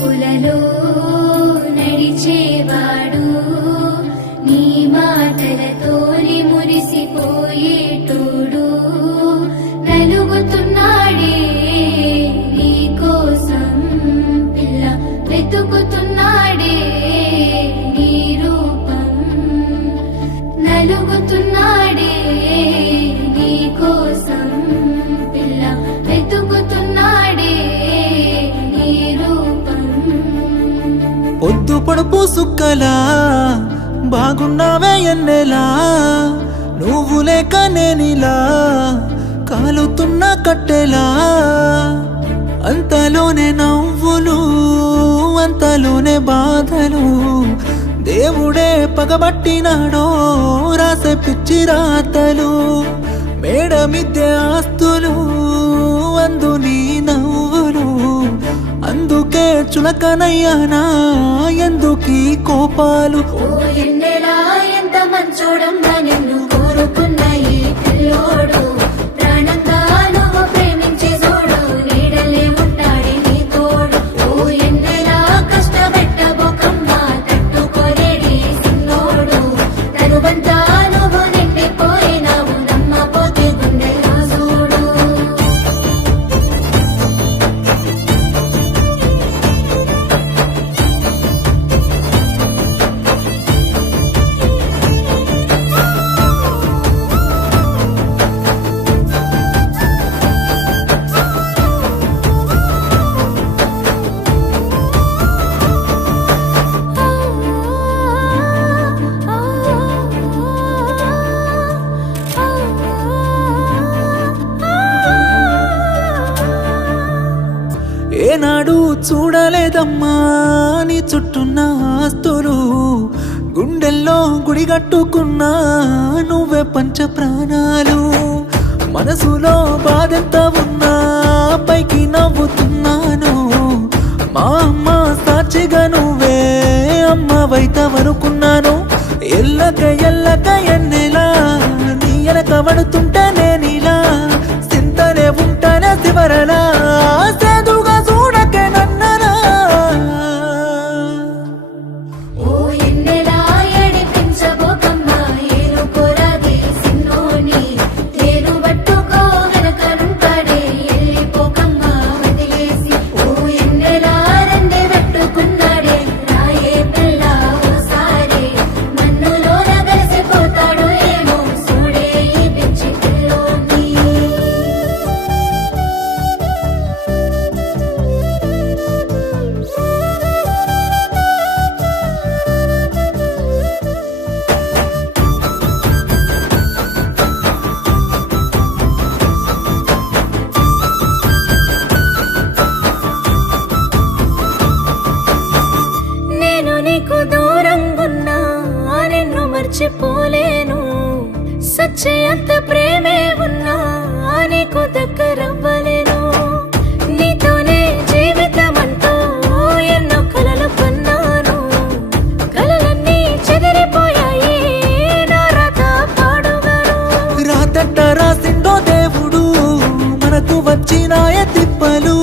చూపులలో నడిచేవాడు నీ మాటలతోని మురిసిపోయేటోడు నలుగుతున్నాడే నీ కోసం పిల్ల వెతుకుతున్నాడే నీ రూపం నలుగుతున్నాడే నీ కోసం పిల్ల వెతుకుతున్నాడే నీ రూపం పొద్దు పొడుపు సుక్కలా బాగున్నావే ఎన్నెలా నువ్వు లేక నేనిలా కాలుతున్న కట్టెలా అంతలోనే నవ్వులు అంతలోనే బాధలు దేవుడే పగబట్టినాడో రాసే పిచ్చి రాతలు మేడ మిద్దె ఆస్తులు అందు నీ నవ్వులు అందుకే చులకనయ్యానా ఎందుకీ కోపాలు ఓ ఎన్నెలా ఎంత మంచోడమ్మా నిన్ను కోరుకున్న ఈ పిల్లోడు ప్రాణంగా నువ్వు ప్రేమించే చూడు నీడలే ఉంటాడే నీ తోడు ఓ ఎన్నెలా కష్టపెట్టబోకమ్మా తట్టుకోలేడి సిన్నోడు తనువంతా నువ్వు నిండిపోయినావు నమ్మపోతే గుండెల్లో చూడు ఏనాడు చూడలేదమ్మా నీ చుట్టున్న ఆస్తులు గుండెల్లో గుడిగట్టుకున్నా నువ్వే పంచ ప్రాణాలు మనసులో బాధెంత ఉన్నా పైకి నవ్వుతున్నాను మా అమ్మ సాక్షిగా నువ్వే అమ్మవైతవనుకున్నాను ఎల్లక ఎల్లక ఎన్నెలా నీ ఎనక పడుతుంటే నేనిలా సింతనే ఉంటానే శివరలా సేదుగా చూడకే నన్నరా ఓ ఎన్నెలా ఏడిపించబోకమ్మా ఏనుకోరాది సిన్నోని తేను పట్టుకో వెనకనుంటాడే వెళ్ళిపోకమ్మా వదిలేసి ఓ ఎన్నెలా రెండే పెట్టుకున్నాడే రాయే పిల్ల ఓసారి మన్నులోన కలిసిపోతాడు ఏమో చూడే ఈ పిచ్చి పిల్లోని నేను నీకు దూరంగున్నా నిన్ను మర్చిపోలేను సచ్చయంత ప్రేమే ఉన్నా నీకు దగ్గరవ్వలేను నీతోనే జీవితమంటూ ఎన్నో కలలు కన్నాను కలలన్నీ చెదిరిపోయాయి నా రాత పాడుగాను రాతట్ట రాసిండో దేవుడు మనకు వచ్చినాయ తిప్పలు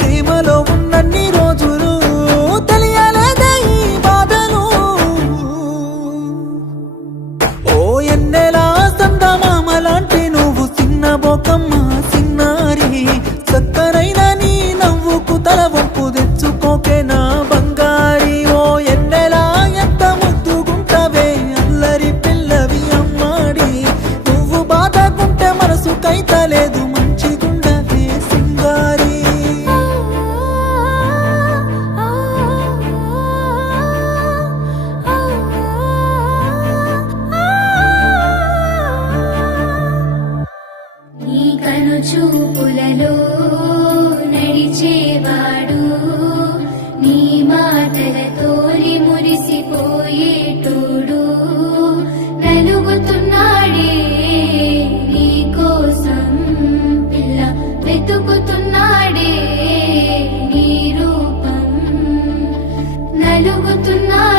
ప్రేమలో ఉన్నన్ని రోజులు తెలియలేదే ఈ బాధలు ఓ ఎన్నెలా సందమామ లాంటి నువ్వు చిన్న బొకమ్మ సిన్నారి చక్కరైన నీ నవ్వుకు తల వంపు తెచ్చుకోకే నా బంగారి ఓ ఎన్నెలా ఎంత ముద్దుగుంటవే అల్లరి పిల్లవి అమ్మాడి నువ్వు బాధకుంటే మనసు కైతలేదు మంచిగుండవే సింగారి నీ కను చూపులలో నడిచేవాడు నీ మాటలతోని మురిసిపోయేటోడు నలుగుతున్నాడే నీ కోసం పిల్ల వెతుకుతున్నాడే నీ రూపం నలుగుతున్నాడే